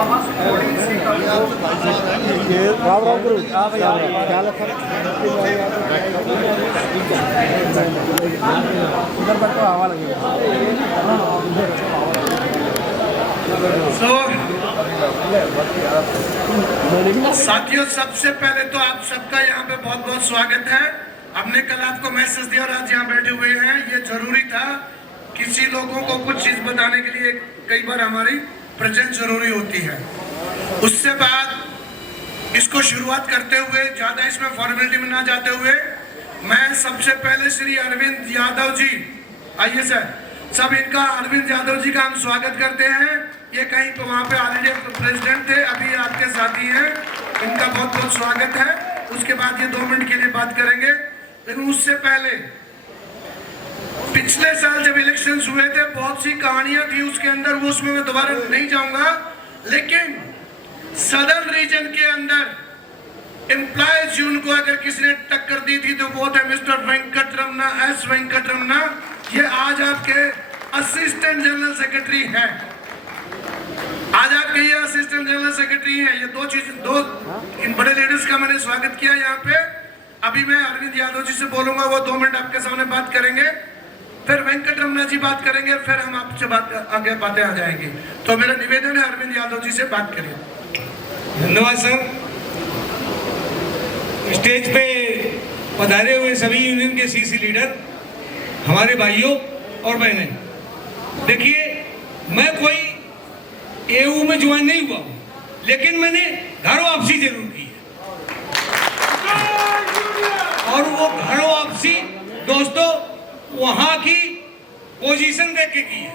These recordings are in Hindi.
राम राम गुरु क्या हाल है सर? उधर पर तो हवा लगेगा। साथियों, सबसे पहले तो आप सबका यहाँ पे बहुत बहुत स्वागत है। हमने कल आपको मैसेज दिया और आज यहाँ बैठे हुए हैं। ये जरूरी था, किसी लोगों को कुछ चीज बताने के लिए कई बार हमारी प्रेजेंस जरूरी होती है। उससे बाद इसको शुरुआत करते हुए, ज्यादा इसमें फॉर्मेलिटी में ना जाते हुए, मैं सबसे पहले श्री अरविंद यादव जी, आइए सर, सब इनका अरविंद यादव जी का हम स्वागत करते हैं। ये कहीं तो वहाँ पे ऑलरेडी प्रेसिडेंट थे, अभी आपके साथी हैं, इनका बहुत बहुत स्वागत है। उसके बाद ये 2 मिनट के लिए बात करेंगे, लेकिन उससे पहले पिछले साल जब इलेक्शंस हुए थे बहुत सी कहानियां थी उसके अंदर, वो उसमें मैं दोबारा नहीं जाऊंगा, लेकिन सदर्न रीजन के अंदर एम्प्लॉयज यूनियन को अगर किसी ने टक्कर दी थी तो वो थे मिस्टर वेंकटरमना, एस वेंकटरमना। ये आज आपके असिस्टेंट जनरल सेक्रेटरी हैं। आज आपके ये असिस्टेंट जनरल सेक्रेटरी हैं। ये दो इन बड़े लीडर्स का मैंने स्वागत किया यहाँ पे। अभी मैं अरविंद यादव जी से बोलूंगा, वो 2 मिनट आपके सामने बात करेंगे, फिर वेंकटरमना जी बात करेंगे, फिर हम आपसे आगे बातें आ जाएंगी। तो मेरा निवेदन है अरविंद यादव जी से बात करिए। धन्यवाद सर। स्टेज पे पधारे हुए सभी यूनियन के सीसी लीडर, हमारे भाइयों और बहनें, देखिए मैं कोई एयू में ज्वाइन नहीं हुआ, लेकिन मैंने घर वापसी जरूर की है। और वो घर वापसी दोस्तों वहां की पोजीशन देख के की है।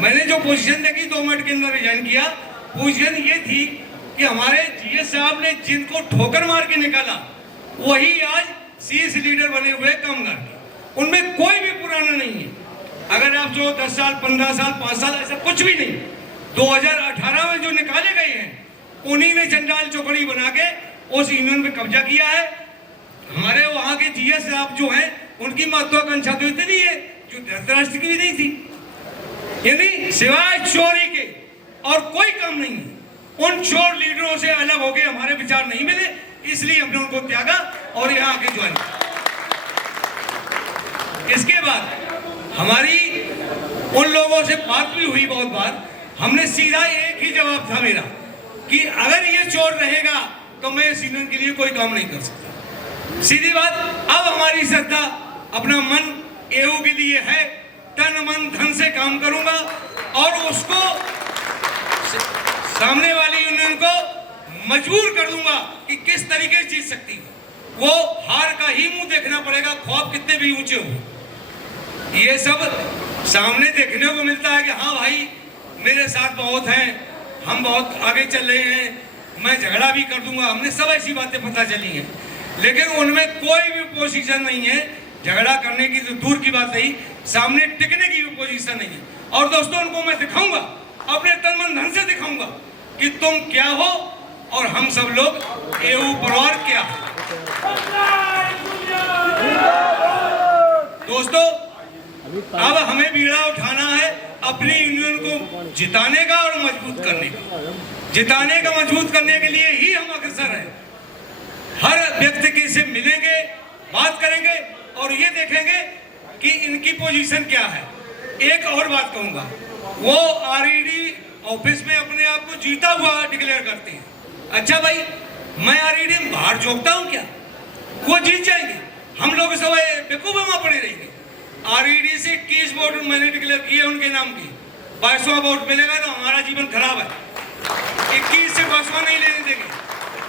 मैंने जो पोजीशन देखी 2 मिनट के अंदर रिजाइन किया। पोजीशन ये थी कि हमारे जीएस साहब ने जिनको ठोकर मार के निकाला वही आज सीएस लीडर बने हुए कामगार, उनमें कोई भी पुराना नहीं है। अगर आप जो 10 साल 15 साल 5 साल ऐसा कुछ भी नहीं, 2018 में जो निकाले गए हैं उन्हीं ने चंडाल चौकड़ी बना के उस यूनियन पे कब्जा किया है। हमारे वहां के जीएस साहब जो हैं उनकी महत्वाकांक्षा तो इतनी है जो धृतराष्ट्र की भी नहीं थी, यानी सिवाय चोरी के और कोई काम नहीं है। उन चोर लीडरों से अलग होके हमारे विचार नहीं मिले, इसलिए हमने उनको त्यागा और यहाँ आके ज्वाइन किया। इसके बाद हमारी उन लोगों से बात भी हुई बहुत बार। हमने सीधा एक ही जवाब था मेरा कि अगर ये चोर रहेगा तो मैं इस यूनियन के लिए कोई काम नहीं कर सकता। सीधी बात। अब हमारी श्रद्धा, अपना मन एयू के लिए है, तन मन धन से काम करूंगा और उसको सामने वाली यूनियन को मजबूर कर दूंगा कि किस तरीके से जीत सकती है। वो हार का ही मुंह देखना पड़ेगा, ख्वाब कितने भी ऊंचे हो। ये सब सामने देखने को मिलता है कि हाँ भाई मेरे साथ बहुत हैं, हम बहुत आगे चल रहे हैं, मैं झगड़ा भी कर दूंगा, हमने सब ऐसी बातें पता चली हैं, लेकिन उनमें कोई भी पोजीशन नहीं है। झगड़ा करने की तो दूर की बात नहीं, सामने टिकने की भी पोजीशन नहीं है। और दोस्तों उनको मैं दिखाऊंगा, अपने तन मन धन से दिखाऊंगा कि तुम क्या हो और हम सब लोग एयू परिवार क्या है। दोस्तों अब हमें बीड़ा उठाना है अपनी यूनियन को जिताने का और मजबूत करने का। जिताने का मजबूत करने के लिए ही हम अग्रसर हैं। हर व्यक्ति के से मिलेंगे, बात करेंगे और ये देखेंगे कि इनकी पोजीशन क्या है। एक और बात कहूंगा, वो आरईडी ऑफिस में अपने आप को जीता हुआ डिक्लेयर करते हैं। अच्छा भाई, मैं आरईडी में बाहर झोंकता हूं क्या? वो जीत जाएंगे, हम लोग सब बेवकूफ वहां पड़े रहेंगे। आरईडी से 21 वोट मैंने डिक्लेयर किए उनके नाम की, 22वां वोट मिलेगा तो हमारा जीवन खराब है। 21 से 22वां नहीं लेने देंगे,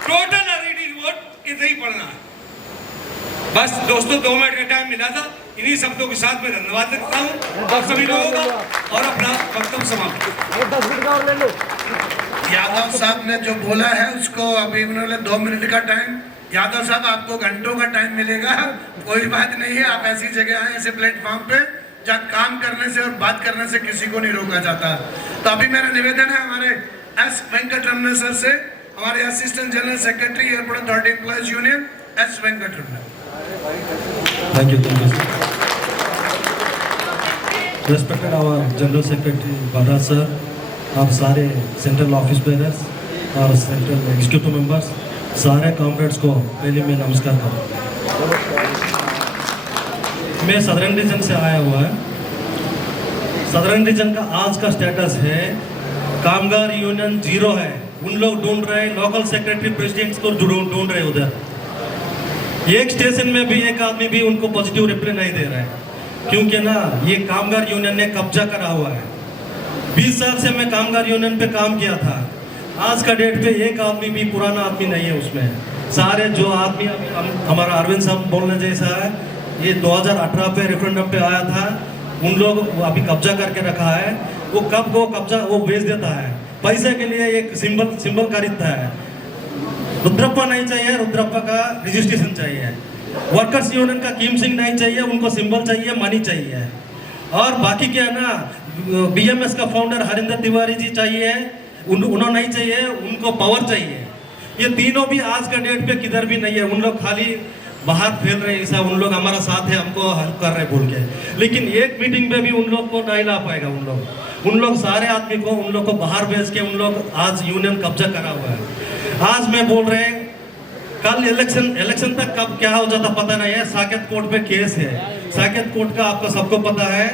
टोटल आरईडी वोट इतना ही पड़ना है। बस दोस्तों 2 मिनट का टाइम मिला था, इन्हीं शब्दों के साथ मैं धन्यवाद देता हूँ आप सभी लोगों का और अपना वक्तव्य समाप्त। 10 मिनट और ले लो। यादव साहब ने जो बोला है उसको अभी उन्होंने 2 मिनट का टाइम, यादव साहब आपको घंटों का टाइम मिलेगा, कोई बात नहीं है। आप ऐसी जगह आए, ऐसे प्लेटफॉर्म पे जहाँ काम करने से और बात करने से किसी को नहीं रोका जाता। तो अभी मेरा निवेदन है हमारे एस वेंकटरमना सर से, हमारे assistant general secretary airport authority employees union S Venkataramana. Thank you, sir. Respected our General Secretary Balraj sir, आप सारे सेंट्रल ऑफिस बेयरर्स और सेंट्रल एग्जीक्यूटिव मेंबर्स, सारे कॉमरेड्स को पहले मैं नमस्कार करूँ। मैं सदर्न रीजन से आया हुआ है। सदर्न रीजन का आज का स्टेटस है कामगार यूनियन 0 है। उन लोग ढूंढ रहे हैं लोकल सेक्रेटरी प्रेसिडेंट्स को ढूंढ रहे उधर। एक स्टेशन में भी एक आदमी भी उनको पॉजिटिव रिप्लाई नहीं दे रहा है, क्योंकि ना ये कामगार यूनियन ने कब्जा करा हुआ है। 20 साल से मैं कामगार यूनियन पे काम किया था। आज का डेट पे एक आदमी भी पुराना आदमी नहीं है उसमें। सारे जो आदमी हमारा अरविंद साहब बोलने जैसा है, ये 2018 पे रेफरेंडम पे आया था, उन लोग अभी कब्जा करके रखा है। वो कब वो कब्जा वो बेच देता है, पैसे के लिए एक सिंबल खरीदता है। रुद्रप्पा नहीं चाहिए, रुद्रप्पा का रजिस्ट्रेशन चाहिए। वर्कर्स यूनियन का कीम सिंह नहीं चाहिए, उनको सिंबल चाहिए, मनी चाहिए। और बाकी क्या है ना, बीएमएस का फाउंडर हरिंदर तिवारी जी चाहिए, उन्होंने नहीं चाहिए, उनको पावर चाहिए। ये तीनों भी आज का डेट पे किधर भी नहीं है। उन लोग खाली बाहर फैल रहे हैं, ऐसा उन लोग हमारा साथ है, हमको हेल्प कर रहे बोल के, लेकिन एक मीटिंग पे भी उन लोग को नहीं ला पाएगा। उन लोग सारे आदमी को उन लोग को बाहर भेज के उन लोग आज यूनियन कब्जा करा हुआ है। आज मैं बोल रहे हैं कल इलेक्शन तक कब क्या हो जाता पता नहीं है। साकेत कोर्ट पे केस है। साकेत कोर्ट का आपको सबको पता है,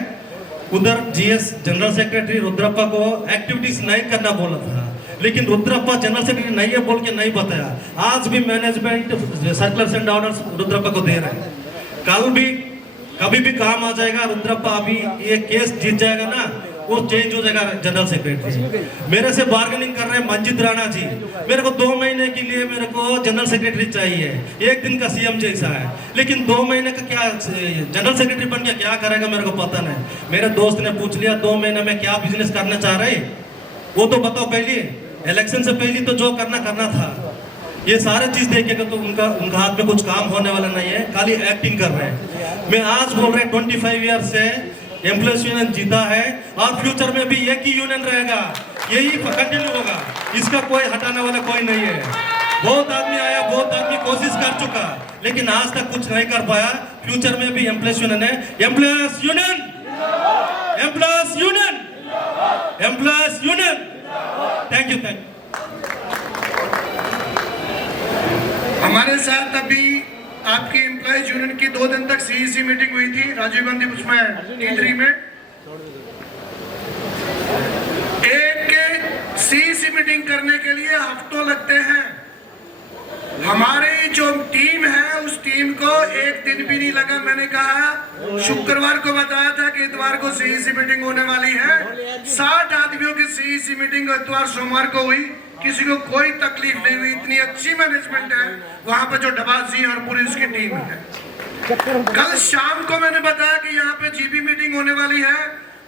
उधर जीएस जनरल सेक्रेटरी रुद्रप्पा को एक्टिविटीज नहीं करना बोला था, लेकिन रुद्रप्पा जनरल सेक्रेटरी नहीं है बोल के नहीं बताया। आज भी management circulars and orders Rudrappa को दे रहे हैं। कल भी कभी भी काम आ जाएगा रुद्रप्पा, अभी ये केस जीत जाएगा ना, वो चेंज हो जाएगा जनरल सेक्रेटरी। मेरे से बार्गेनिंग कर रहे हैं मंजित राणा जी, मेरे को 2 महीने के लिए मेरे को जनरल सेक्रेटरी चाहिए, 1 दिन का सीएम जैसा है, लेकिन 2 महीने का क्या जनरल सेक्रेटरी बन के क्या करेगा मेरे को पता नहीं। मेरे दोस्त ने पूछ लिया 2 महीने में क्या बिजनेस करना चाह रहे, वो तो बताओ पहले, इलेक्शन से पहले तो जो करना था। ये सारे चीज देखेगा तो उनका हाथ में कुछ काम होने वाला नहीं है, खाली एक्टिंग कर रहे हैं। मैं आज बोल रहे 25 ईयर से एम्प्लॉयज यूनियन जीता है और फ्यूचर में भी एक ही यूनियन रहेगा, यही कंटिन्यू होगा, इसका कोई हटाने वाला कोई नहीं है। बहुत आदमी आया, बहुत आदमी कोशिश कर चुका, लेकिन आज तक कुछ नहीं कर पाया। फ्यूचर में भी एम्प्लॉयज यूनियन है। Employees union, employees union, employees union. Thank you. हमारे साथ अभी आपकी एम्प्लॉयज यूनियन की 2 दिन तक सीईसी मीटिंग हुई थी राजीव गांधी उसमें T3 में। एक सीईसी मीटिंग करने के लिए हफ्तों लगते हैं। हमारी जो टीम है उस टीम को 1 दिन भी नहीं लगा। मैंने कहा शुक्रवार को बताया था कि इतवार को सीईसी मीटिंग होने वाली है। 60 आदमियों की सीईसी मीटिंग इतवार सोमवार को हुई, किसी को कोई तकलीफ नहीं हुई। इतनी अच्छी मैनेजमेंट है वहां पे जो डबाजी और पूरी उसकी टीम है। कल शाम को मैंने बताया कि यहाँ पे जीबी मीटिंग होने वाली है।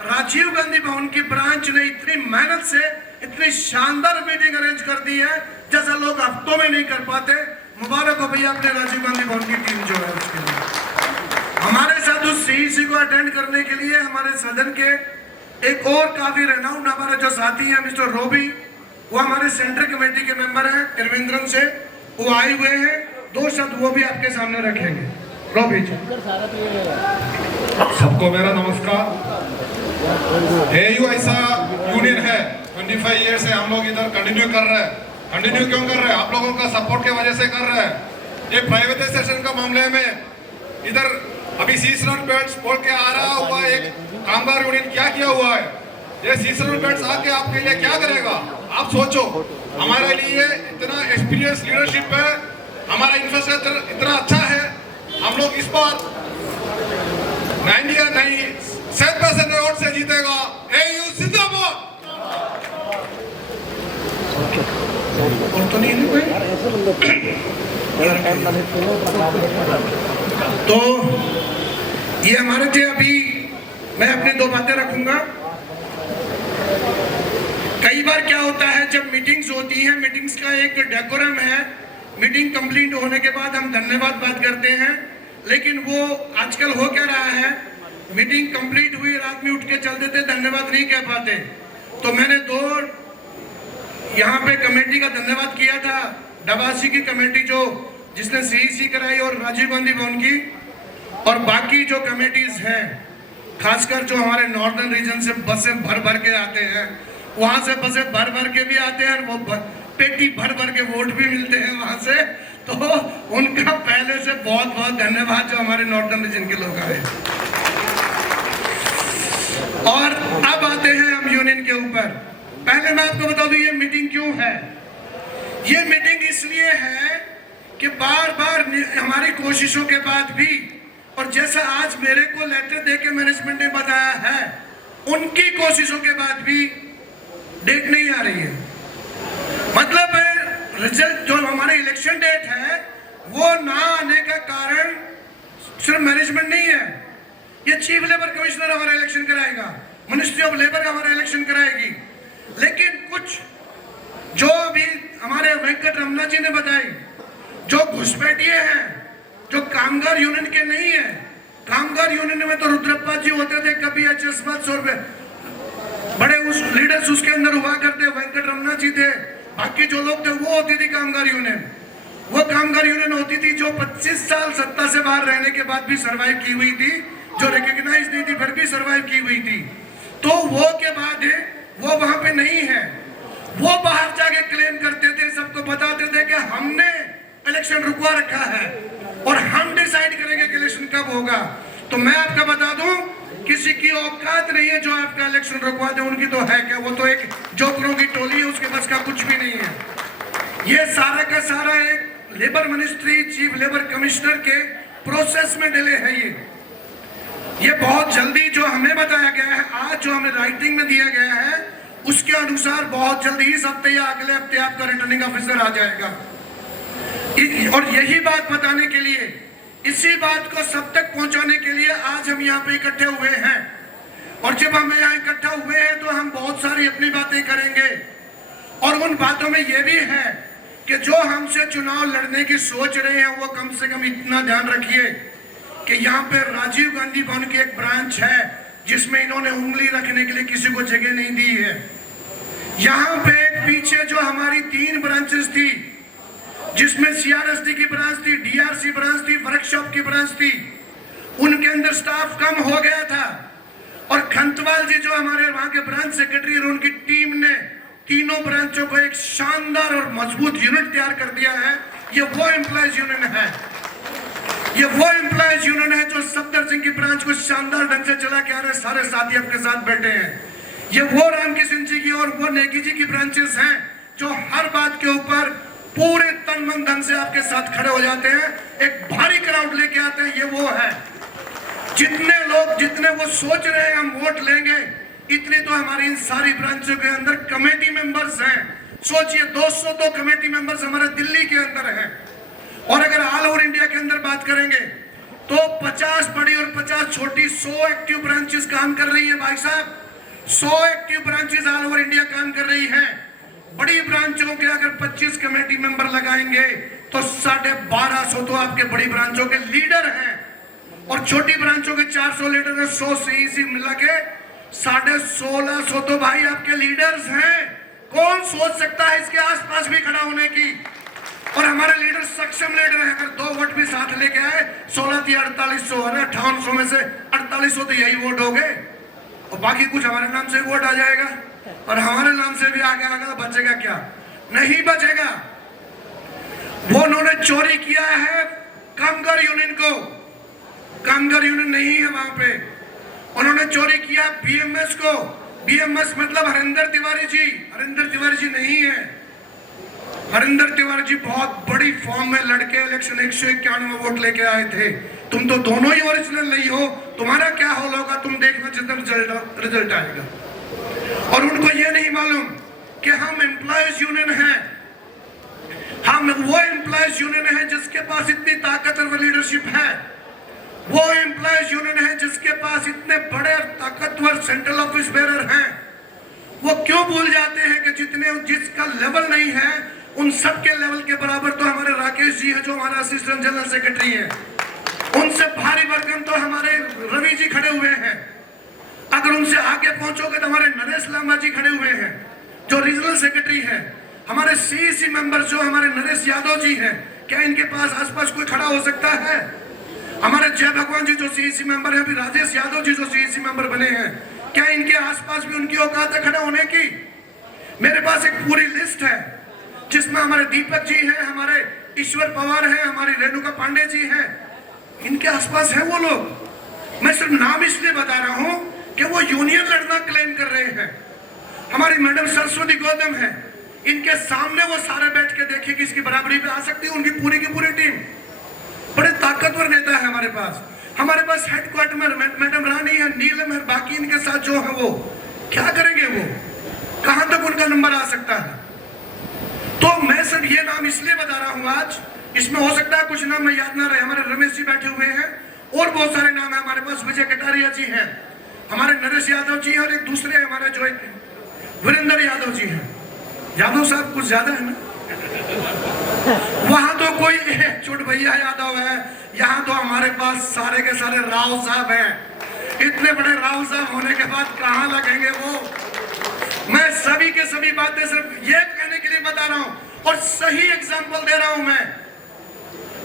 राजीव गांधी भवन की ब्रांच ने इतनी मेहनत से इतनी शानदार मीटिंग अरेंज कर दी है जैसा लोग हफ्तों में नहीं कर पाते। मुबारक हो भैया अपने राजीव गांधी भवन की टीम जो है उसके लिए। हमारे साथ उस सीईसी को अटेंड करने के लिए हमारे सदन के एक और काफी रेनाउंड हमारे जो साथी हैं मिस्टर रोबी, वो हमारे सेंट्रल कमेटी के मेंबर हैं त्रिवेंद्रम से, वो आए हुए हैं। 2 शब्द वो भी आपके सामने रखेंगे। रोबी जी। सबको मेरा नमस्कार। एयू ऐसा यूनियन है 25 ईयर से हम लोग इधर कंटिन्यू कर रहे हैं। कंटिन्यू क्यों कर रहे हैं? आप लोगों का सपोर्ट के वजह से कर रहे हैं। ये प्राइवेटाइजेशन का मामले में इधर अभी सीजनल बेड्स बोल के आ रहा हुआ एक कामगार यूनियन क्या किया हुआ है। ये सीजनल बेड्स आके आपके लिए क्या करेगा आप सोचो। हमारे लिए इतना एक्सपीरियंस लीडरशिप है, हमारा इंफ्रास्ट्रक्चर इतना अच्छा है। हम लोग इस बार 97% वोट से जीतेगा। एयू जिंदाबाद। और तो नहीं हुए। तो ये हमारे थे। अभी मैं अपनी 2 बातें रखूंगा। कई बार क्या होता है जब मीटिंग्स होती हैं, मीटिंग्स का एक डेकोरम है। मीटिंग कंप्लीट होने के बाद हम धन्यवाद बात करते हैं, लेकिन वो आजकल हो क्या रहा है, मीटिंग कंप्लीट हुई रात में उठ के चल देते, धन्यवाद नहीं कह पाते। तो मैंने 2 यहाँ पे कमेटी का धन्यवाद किया था, डबासी की कमेटी जो जिसने सीईसी कराई और राजीव गांधी भवन की, और बाकी जो कमेटीज हैं खासकर जो हमारे नॉर्दर्न रीजन से बसें भर भर के आते हैं वहां से बसें भर भर के भी आते हैं और वो पेटी भर भर के वोट भी मिलते हैं वहां से। तो उनका पहले से बहुत बहुत धन्यवाद जो हमारे नॉर्दर्न रीजन के लोग आए। और अब आते हैं हम यूनियन के ऊपर। पहले मैं आपको बता दूं ये मीटिंग क्यों है। ये मीटिंग इसलिए है कि बार बार हमारी कोशिशों के बाद भी, और जैसा आज मेरे को लेटर देके मैनेजमेंट ने बताया है, उनकी कोशिशों के बाद भी डेट नहीं आ रही है। मतलब रिजल्ट जो हमारे इलेक्शन डेट है वो ना आने का कारण सिर्फ मैनेजमेंट नहीं है। ये चीफ लेबर कमिश्नर हमारा इलेक्शन कराएगा, मिनिस्ट्री ऑफ लेबर हमारा इलेक्शन कराएगी, लेकिन कुछ जो अभी हमारे वेंकट रमना जी ने बताई, जो घुसपैठिए हैं, जो कामगार यूनियन के नहीं है। कामगार यूनियन में तो रुद्रप्पा जी होते थे, कभी HS 100 रुपए बड़े उस लीडर्स उसके अंदर हुआ करते, वेंकट रमना जी थे, बाकी जो लोग थे वो होती थी कामगार यूनियन। वो कामगार यूनियन होती थी जो 25 साल सत्ता से बाहर रहने के बाद भी सरवाइव की हुई थी, जो रिकॉग्नाइज नहीं थी फिर भी सरवाइव की हुई थी। तो वो के बाद वो वहां पे नहीं है। वो बाहर जाके क्लेम करते थे, सबको बताते थे कि हमने इलेक्शन रुकवा रखा है और हम डिसाइड करेंगे कि इलेक्शन कब होगा। तो मैं आपको बता दूं, किसी की औकात नहीं है जो आपका इलेक्शन रुकवा दे। उनकी तो है क्या, वो तो एक जोकरों की टोली है, उसके बस का कुछ भी नहीं है। ये सारा का सारा एक labour ministry chief labour commissioner के प्रोसेस में डिले है। ये बहुत जल्दी जो हमें बताया गया है, आज जो हमें राइटिंग में दिया गया है, उसके अनुसार बहुत जल्दी इस हफ्ते या अगले हफ्ते आपका रिटर्निंग ऑफिसर आ जाएगा। और यही बात बताने के लिए, इसी बात को सब तक पहुंचाने के लिए आज हम यहाँ पे इकट्ठे हुए हैं। और जब हम यहाँ इकट्ठा हुए हैं तो हम बहुत सारी अपनी बातें करेंगे। और उन बातों में यह भी है कि जो हमसे चुनाव लड़ने की सोच रहे हैं वो कम से कम इतना ध्यान रखिए कि यहाँ पे राजीव गांधी भवन की एक ब्रांच है जिसमें इन्होंने उंगली रखने के लिए किसी को जगह नहीं दी है। यहाँ पे पीछे जो हमारी 3 ब्रांचेस थी, जिसमें CRSD की ब्रांच थी, DRC ब्रांच थी, वर्कशॉप की ब्रांच थी, उनके अंदर स्टाफ कम हो गया था। और खंतवाल जी जो हमारे वहां के ब्रांच सेक्रेटरी और उनकी टीम ने तीनों ब्रांचों को एक शानदार और मजबूत यूनिट तैयार कर दिया है। ये वो एम्प्लॉयज यूनियन है, ये वो एम्प्लॉयज यूनियन है जो सफदर सिंह की ब्रांच को शानदार ढंग से चला के आ रहे। सारे साथी आपके साथ बैठे हैं। ये वो रामकिशन जी की और वो नेगी जी की ब्रांचेस हैं जो हर बात के ऊपर पूरे तन मन धन से आपके साथ खड़े हो जाते हैं, एक भारी क्राउड लेके आते हैं। ये वो है, जितने लोग जितने वो सोच रहे हैं हम वोट लेंगे, इतने तो हमारी इन सारी ब्रांचों के अंदर कमेटी मेंबर्स हैं। सोचिए 202 कमेटी मेंबर्स हमारे दिल्ली के अंदर हैं। और अगर ऑल ओवर इंडिया के अंदर बात करेंगे तो 50 बड़ी और 50 छोटी 100 एक्टिव ब्रांचेस काम कर रही है भाई साहब। 100 active branches all over India काम कर रही है। बड़ी ब्रांचों के अगर 25 कमेटी मेंबर लगाएंगे तो 1250 तो आपके बड़ी ब्रांचों के लीडर हैं और छोटी ब्रांचों के 400 लीडर है। 100 CEC मिला के 1650 तो भाई आपके लीडर्स हैं। कौन सोच सकता है इसके आसपास भी खड़ा होने की। और हमारे लीडर सक्षम लीडर हैं। अगर 2 वोट भी साथ लेके आए 16 थी 4800 और 5800 में से 4800 तो यही वोट हो गए और बाकी कुछ हमारे नाम से वोट आ जाएगा और हमारे नाम से भी आगे आएगा। तो बचेगा क्या? नहीं बचेगा। वो उन्होंने चोरी किया है कामगार यूनियन को। कामगार यूनियन नहीं है वहां पे। उन्होंने चोरी किया BMS को। BMS मतलब हरिंदर तिवारी जी। हरिंदर तिवारी जी नहीं है। हरिंदर तिवारी जी बहुत बड़ी फॉर्म में लड़के इलेक्शन 191 वोट लेके आए थे। तुम तो दोनों ही ओरिजिनल नहीं हो। तुम्हारा क्या हाल होगा तुम देखना जितना रिजल्ट आएगा। और उनको ये नहीं मालूम कि हम एम्प्लॉयज यूनियन हैं। हम वो एम्प्लॉयज यूनियन है जिसके पास इतनी ताकत और लीडरशिप है। वो एम्प्लॉयज यूनियन है जिसके पास इतने बड़े और ताकतवर सेंट्रल ऑफिस बेरर हैं। वो क्यों भूल जाते हैं कि जिसका लेवल नहीं है उन सब के लेवल के बराबर तो हमारे राकेश जी है जो हमारा असिस्टेंट जनरल सेक्रेटरी है। उनसे भारी भरकम तो हमारे रवि जी खड़े हुए हैं। अगर उनसे आगे पहुंचोगे तो हमारे नरेश लांबा जी खड़े हुए हैं जो रीजनल सेक्रेटरी है। हमारे CEC मेंबर जो हमारे नरेश यादव जी हैं, क्या इनके पास आसपास कोई खड़ा हो सकता है? हमारे जय भगवान जी जो CEC मेंबर हैं, अभी राजेश यादव जी जो CEC मेंबर बने हैं, क्या इनके आसपास भी उनकी औकात है खड़े होने की? मेरे पास एक पूरी लिस्ट है जिसमें हमारे दीपक जी हैं, हमारे ईश्वर पवार हैं, हमारी रेणुका पांडे जी हैं, इनके आसपास है वो लोग। मैं सिर्फ नाम इसलिए बता रहा हूं कि वो यूनियन लड़ना क्लेम कर रहे हैं। हमारी मैडम सरस्वती गौतम है, इनके सामने वो सारे बैठ के देखे कि इसकी बराबरी पे आ सकती है उनकी पूरी की पूरी टीम। बड़े ताकतवर नेता है हमारे पास। हमारे पास हेडक्वार्टर में मैडम रानी है, नीलम है, बाकी इनके साथ जो है वो क्या करेंगे, वो कहां तक उनका नंबर आ सकता है। तो मैं सिर्फ ये नाम इसलिए बता रहा हूं आज, इसमें हो सकता है कुछ नाम मैं याद ना रहे। हमारे रमेश जी बैठे हुए हैं और बहुत सारे नाम है हमारे पास। विजय कटारिया जी हैं, हमारे नरेश यादव जी हैं और एक दूसरे हमारे जो एक वीरेंद्र यादव जी हैं। यादव साहब कुछ ज्यादा है ना, वहां तो कोई छोट भैया यादव है, यहाँ तो हमारे पास सारे के सारे राव साहब हैं। इतने बड़े राव साहब होने के बाद कहां लगेंगे वो। मैं सभी के सभी बातें सिर्फ ये कहने के लिए बता रहा हूं और सही एग्जाम्पल दे रहा हूं।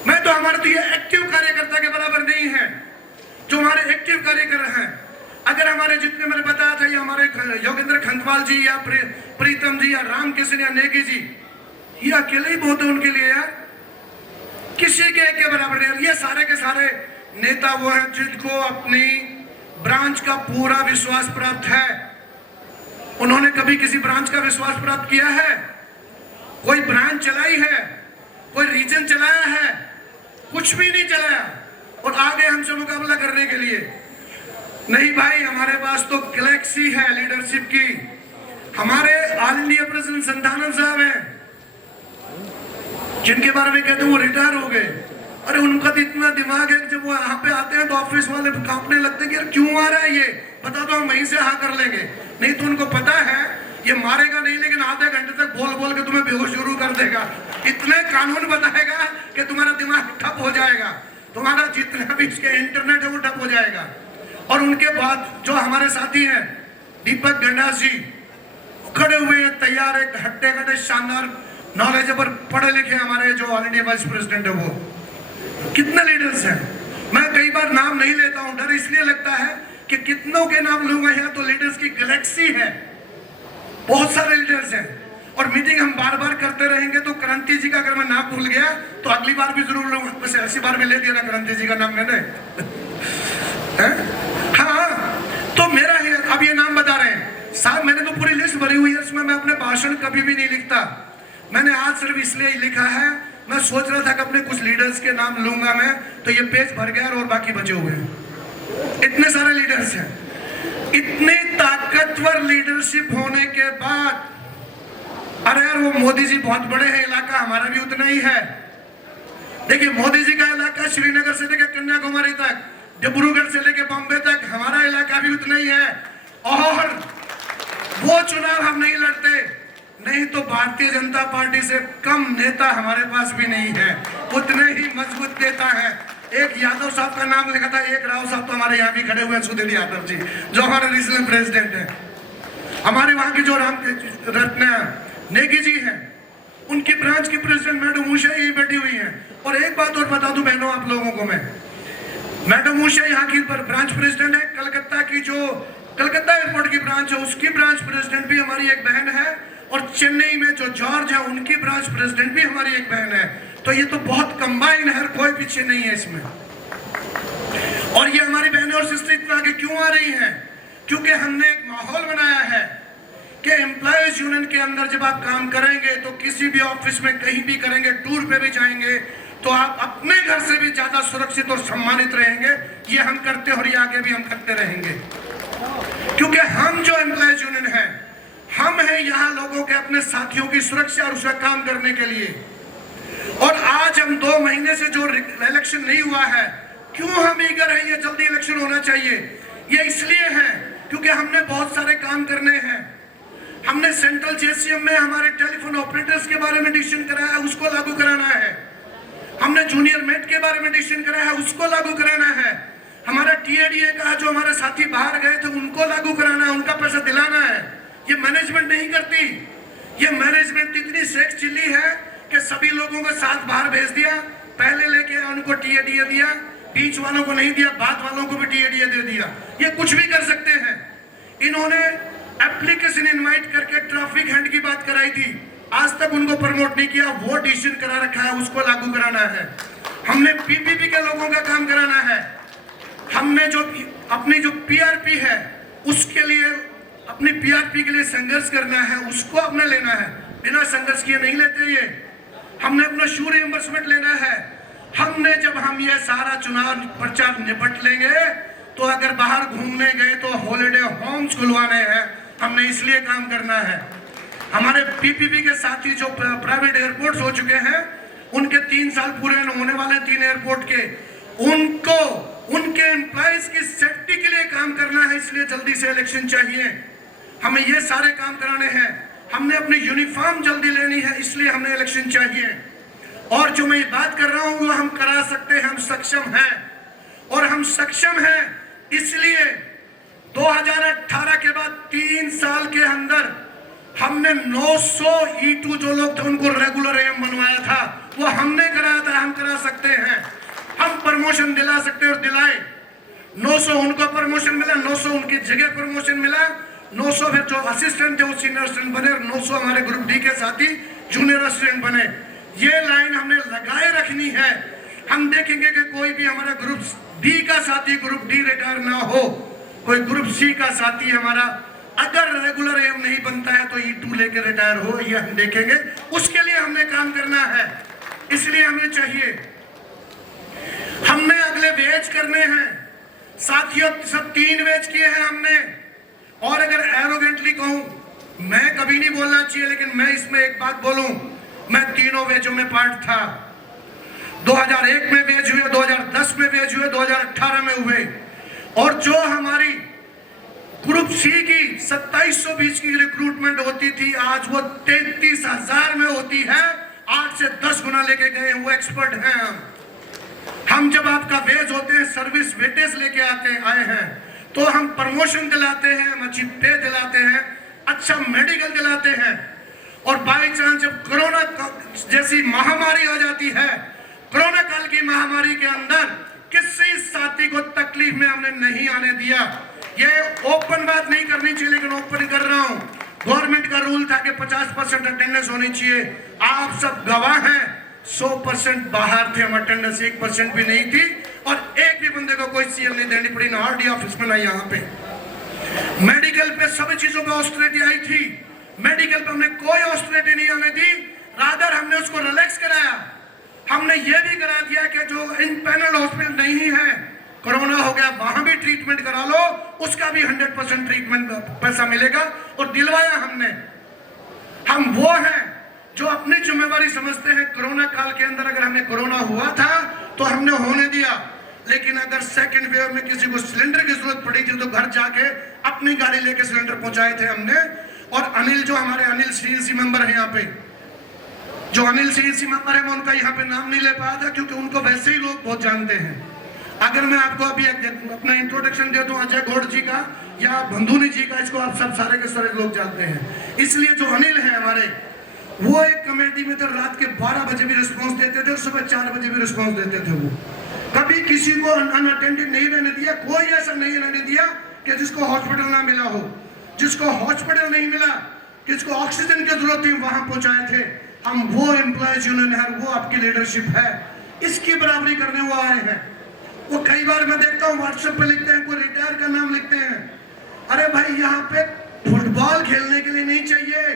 मैं तो हमारे तो ये एक्टिव कार्यकर्ता के बराबर नहीं है जो हमारे एक्टिव कार्यकर हैं। अगर हमारे जितने मैंने बताया था, ये हमारे योगेंद्र खंडवाल जी या प्रीतम जी या राम किशन या नेगी जी, ये अकेले ही बहुत है उनके लिए यार, किसी के बराबर नहीं। ये सारे के सारे नेता वो हैं जिनको अपनी ब्रांच का पूरा विश्वास प्राप्त है। उन्होंने कभी किसी ब्रांच का विश्वास प्राप्त किया है? कोई ब्रांच चलाई है? कोई रीजन चलाया है? कुछ भी नहीं चलाया और आगे हमसे मुकाबला करने के लिए नहीं भाई। हमारे पास तो गैलेक्सी है लीडरशिप की। हमारे ऑल इंडिया प्रेसिडेंट संधानंद साहब हैं, जिनके बारे में कहते हैं वो रिटायर हो गए। अरे उनका तो इतना दिमाग है, जब वो यहाँ पे आते हैं तो ऑफिस वाले कांपने लगते हैं कि यार क्यों आ रहा है ये, बता दो हम वहीं से हाँ कर लेंगे। नहीं तो उनको पता है ये मारेगा नहीं, लेकिन आधे घंटे तक बोल बोल के तुम्हें बेहोश शुरू कर देगा। इतने कानून बताएगा कि तुम्हारा दिमाग ठप हो जाएगा, तुम्हारा जितना भी इसके इंटरनेट है वो ठप हो जाएगा। और उनके बाद जो हमारे साथी हैं दीपक गंडास जी, खड़े हुए हैं तैयार, एक हट्टे कट्टे शानदार नॉलेजेबल पढ़े लिखे हमारे जो ऑल इंडिया वाइस प्रेसिडेंट है वो। कितने लीडर्स हैं, मैं कई बार नाम नहीं लेता हूं, डर इसलिए लगता है कि कितनों के नाम लूंगा यहाँ तो लीडर्स की गैलेक्सी है, बहुत सारे लीडर्स हैं। और मीटिंग हम बार बार करते रहेंगे तो क्रांति जी का अगर मैं नाम भूल गया तो अगली बार भी जरूर लूंगा। बस ऐसी बार में ले दिया ना क्रांति जी का नाम मैंने हाँ, तो मेरा ही अब ये नाम बता रहे हैं साहब। मैंने तो पूरी लिस्ट भरी हुई है, इसमें मैं अपने भाषण कभी भी नहीं लिखता। मैंने आज सिर्फ इसलिए लिखा है, मैं सोच रहा था कि अपने कुछ लीडर्स के नाम लूंगा मैं, तो ये पेज भर गया और बाकी बचे हुए हैं। इतने सारे लीडर्स हैं, इतनी ताकतवर लीडरशिप होने के बाद, अरे यार वो मोदी जी बहुत बड़े हैं, इलाका हमारा भी उतना ही है। देखिए मोदी जी का इलाका श्रीनगर से लेकर कन्याकुमारी तक, डिब्रूगढ़ से लेकर बॉम्बे तक, हमारा इलाका भी उतना ही है। और वो चुनाव हम नहीं लड़ते, नहीं तो भारतीय जनता पार्टी से कम नेता हमारे पास भी नहीं है, उतने ही मजबूत नेता है। एक यादव साहब का नाम लिखा था, एक राव साहब तो हमारे यहाँ भी खड़े हुए हैं, सुधीर यादव जी जो हमारे रीजनल प्रेसिडेंट है। हमारे वहाँ की जो राम रत्न नेगी जी हैं, उनकी ब्रांच की प्रेसिडेंट मैडम उषा यही बैठी हुई हैं। और एक बात और बता दूं बहनों आप लोगों को, मैं मैडम उषा यहाँ की ब्रांच प्रेसिडेंट है। कलकत्ता की जो कलकत्ता एयरपोर्ट की ब्रांच है उसकी ब्रांच प्रेसिडेंट भी हमारी एक बहन है। और चेन्नई में जो जॉर्ज है उनकी ब्रांच प्रेसिडेंट भी हमारी एक बहन है। तो ये तो बहुत कंबाइन है, कोई पीछे नहीं है इसमें। और ये हमारी बहनें और सिस्टर इतना आगे क्यों आ रही हैं? क्योंकि हमने एक माहौल बनाया है कि एम्प्लॉयज यूनियन के अंदर जब आप काम करेंगे तो किसी भी ऑफिस में कहीं भी करेंगे, टूर पे भी जाएंगे, तो आप अपने घर से भी ज्यादा सुरक्षित और सम्मानित रहेंगे। ये हम करते और ये आगे भी हम करते रहेंगे, क्योंकि हम जो एम्प्लॉयज यूनियन है, हम हैं यहाँ लोगों के अपने साथियों की सुरक्षा और उसका काम करने के लिए। और आज हम 2 महीने से जो इलेक्शन नहीं हुआ है, क्यों हम ईगर हैं ये जल्दी इलेक्शन होना चाहिए? ये इसलिए है क्योंकि हमने बहुत सारे काम करने हैं। हमने सेंट्रल जेसीएम में हमारे टेलीफोन ऑपरेटर्स के बारे में डिसीजन कराया, उसको लागू कराना है। हमने जूनियर मेट के बारे में डिसीजन कराया, उसको लागू कराना है। हमारा टीएडीए का जो हमारे साथी बाहर गए थे उनको लागू कराना है, उनका पैसा दिलाना है। ये मैनेजमेंट नहीं करती, ये मैनेजमेंट इतनी सेक्स चिल्ली है कि सभी लोगों को साथ बाहर भेज दिया, पहले लेके उनको टीएडीए दिया, बीच वालों को नहीं दिया, बाद वालों को भी टीएडीए दे दिया। ये कुछ भी कर सकते हैं। इन्होंने एप्लीकेशन इनवाइट करके ट्रैफिक हैंड की बात कराई थी, आज तक उनको प्रमोट नहीं किया। वो डिसीजन करा रखा है, उसको लागू कराना है। हमने पीपीपी के लोगों का काम कराना है। हमने जो अपनी जो पीआरपी है उसके लिए, अपनी पीआरपी के लिए संघर्ष करना है, उसको अपने लेना है। बिना संघर्ष किए नहीं लेते ये। हमने अपना शू रिएम्बर्समेंट लेना है। हमने जब हम ये सारा चुनाव प्रचार निपट लेंगे तो अगर बाहर घूमने गए तो हॉलिडे होम्स खुलवाने हैं, हमने इसलिए काम करना है। हमारे पीपीपी के साथी जो प्राइवेट एयरपोर्ट्स हो चुके हैं, उनके 3 साल पूरे होने वाले 3 एयरपोर्ट के, उनको उनके एम्प्लॉइज की सेफ्टी के लिए काम करना है। इसलिए जल्दी से इलेक्शन चाहिए, हमें ये सारे काम कराने हैं। हमने अपनी यूनिफॉर्म जल्दी लेनी है, इसलिए हमने इलेक्शन चाहिए। और जो मैं बात कर रहा हूं वो हम करा सकते हैं, हम सक्षम हैं। और हम सक्षम हैं इसलिए 2018 के बाद 3 साल के अंदर हमने 900 E2 जो लोग थे उनको रेगुलर एम बनवाया था, वो हमने कराया था। हम करा सकते हैं, हम प्रमोशन दिला सकते हैं और दिलाए। 900 उनको प्रमोशन मिला, 900 उनकी जगह प्रमोशन मिला, 900 फिर जो असिस्टेंट थे वो सीनियर असिस्टेंट बने, और 900 हमारे ग्रुप डी के साथी जूनियर असिस्टेंट बने। ये लाइन हमने लगाए रखनी है। हम देखेंगे कि कोई भी हमारा ग्रुप डी का साथी ग्रुप डी रिटायर ना हो, कोई ग्रुप सी का साथी हमारा अगर रेगुलर एम नहीं बनता है तो E2 लेके रिटायर हो, ये हम देखेंगे। उसके लिए हमने काम करना है, इसलिए हमें चाहिए। हमने अगले वेज करने हैं साथियों, सब 3 वेज किए हैं हमने। और अगर एरोगेंटली कहूं, मैं कभी नहीं बोलना चाहिए, लेकिन मैं इसमें एक बात बोलूं, मैं तीनों वेजों में पार्ट था। 2001 में वेज हुए, 2010 में वेज हुए, 2018 में हुए। और जो हमारी ग्रुप सी की 2720 की रिक्रूटमेंट होती थी, आज वो 33,000 में होती है। 8 से 10 गुना लेके गए, वो एक्सपर्ट हैं। हम जब आपका वेज होते हैं, सर्विस वेटेज लेके आए हैं, तो हम प्रमोशन दिलाते हैं, हम अच्छी पे दिलाते हैं, अच्छा मेडिकल दिलाते हैं। और बाई चांस जब कोरोना जैसी महामारी आ जाती है, कोरोना काल की महामारी के अंदर किसी साथी को तकलीफ में हमने नहीं आने दिया। ये ओपन बात नहीं करनी चाहिए, लेकिन ओपन कर रहा हूं। गवर्नमेंट का रूल था कि 50% अटेंडेंस होनी चाहिए। आप सब गवाह हैं, 100% बाहर थे, हम अटेंडेंस 1% भी नहीं थी। और एक भी बंदे को कोई सीएल नहीं देनी पड़ी, ना आरडी ऑफिस में, ना यहाँ पे। मेडिकल पे सभी चीजों पे ऑस्टेरिटी आई थी, मेडिकल पे हमने कोई ऑस्टेरिटी नहीं आने दी, रादर हमने उसको रिलैक्स कराया। हमने ये भी करा दिया कि जो इन पैनल हॉस्पिटल नहीं है, कोरोना हो गया, वहां भी ट्रीटमेंट करा लो, उसका भी 100% ट्रीटमेंट पैसा मिलेगा। और दिलवाया हमने। हम वो हैं जो अपनी जिम्मेवारी समझते हैं। कोरोना काल के अंदर अगर हमें कोरोना हुआ था तो हमने होने दिया, लेकिन अगर सेकेंड वेव में किसी को सिलेंडर की जरूरत पड़ी थी तो घर जाके अपनी गाड़ी लेके सिलेंडर पहुंचाए थे हमने। और अनिल, जो हमारे अनिल सीएसी मेंबर है यहाँ पे, जो अनिल सीएसी मेंबर है, मैं उनका यहाँ पे नाम नहीं ले पाया था क्योंकि उनको वैसे ही लोग बहुत जानते हैं। अगर मैं आपको अभी अपना इंट्रोडक्शन दे दूं अजय गौड़ जी का या बंधुनी जी का, इसको आप सब सारे के सारे लोग जानते हैं। इसलिए जो अनिल है हमारे, वो एक कमेटी में तो रात के 12 बजे भी रिस्पॉन्स देते थे, सुबह 4 बजे भी रिस्पॉन्स देते थे। वो कभी किसी को अनअटेंडेड नहीं रहने दिया। कोई ऐसा नहीं रहने दिया कि जिसको हॉस्पिटल ना मिला हो। जिसको हॉस्पिटल नहीं मिला, किसको ऑक्सीजन की जरूरत थी, वहां पहुंचाए थे हम। वो एम्प्लॉयज यूनियन है, वो आपकी लीडरशिप है, इसकी बराबरी करने वो आए हैं। वो कई बार मैं देखता हूँ व्हाट्सएप पे लिखते हैं, कोई रिटायर का नाम लिखते हैं। अरे भाई, यहाँ पे फुटबॉल खेलने के लिए नहीं चाहिए।